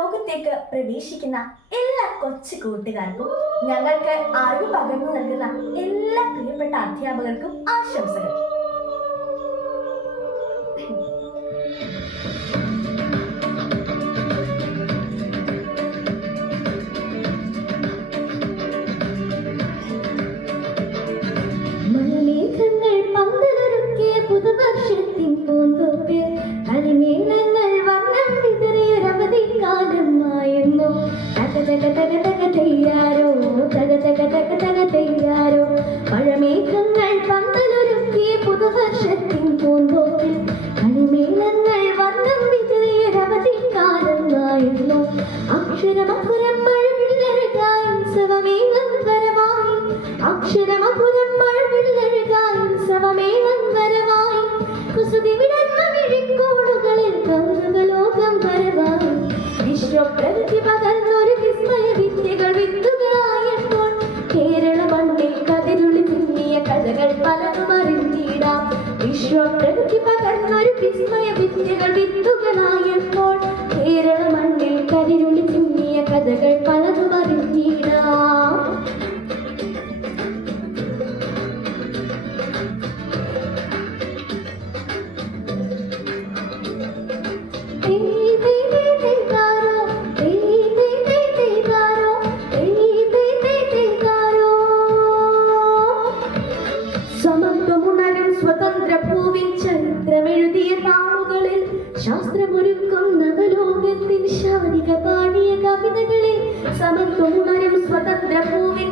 ലോകത്തേക്ക് പ്രവേശിക്കുന്ന എല്ലാ കൊച്ചു കൂട്ടുകാർക്കും ഞങ്ങൾക്ക് അറിവ് പകർന്നു നൽകുന്ന എല്ലാ പ്രിയപ്പെട്ട അധ്യാപകർക്കും ആശംസകൾ. അക്ഷരമധുരം മഴവില്ലഴകായി ഉത്സവമേളം വരവായി. അക്ഷരമധുരം മഴവില്ലഴകായി ഉത്സവമേളം വരവായി. കുസൃതി വിടർന്ന വിഴിക്കോടുകളിൽ കൗതുകലോകം വരവായി. വിശ്വപ്രകൃതി പകർന്നൊരു വിസ്മയ വിദ്യകൾ വിത്തുകളായപ്പോൾ കേരള മണ്ണിൽ വിശ്വപ്രകൃതി പകർന്നൊരു വിസ്മയ വിദ്യകൾ വിത്തുകളായപ്പോൾ താളുകളിൽ ശാസ്ത്രമൊരുക്കും നവലോകത്തിൻ ശാരിക പാടിയ കവിതകളിൽ സമത്വമുണരും സ്വതന്ത്ര ഭൂവിൻ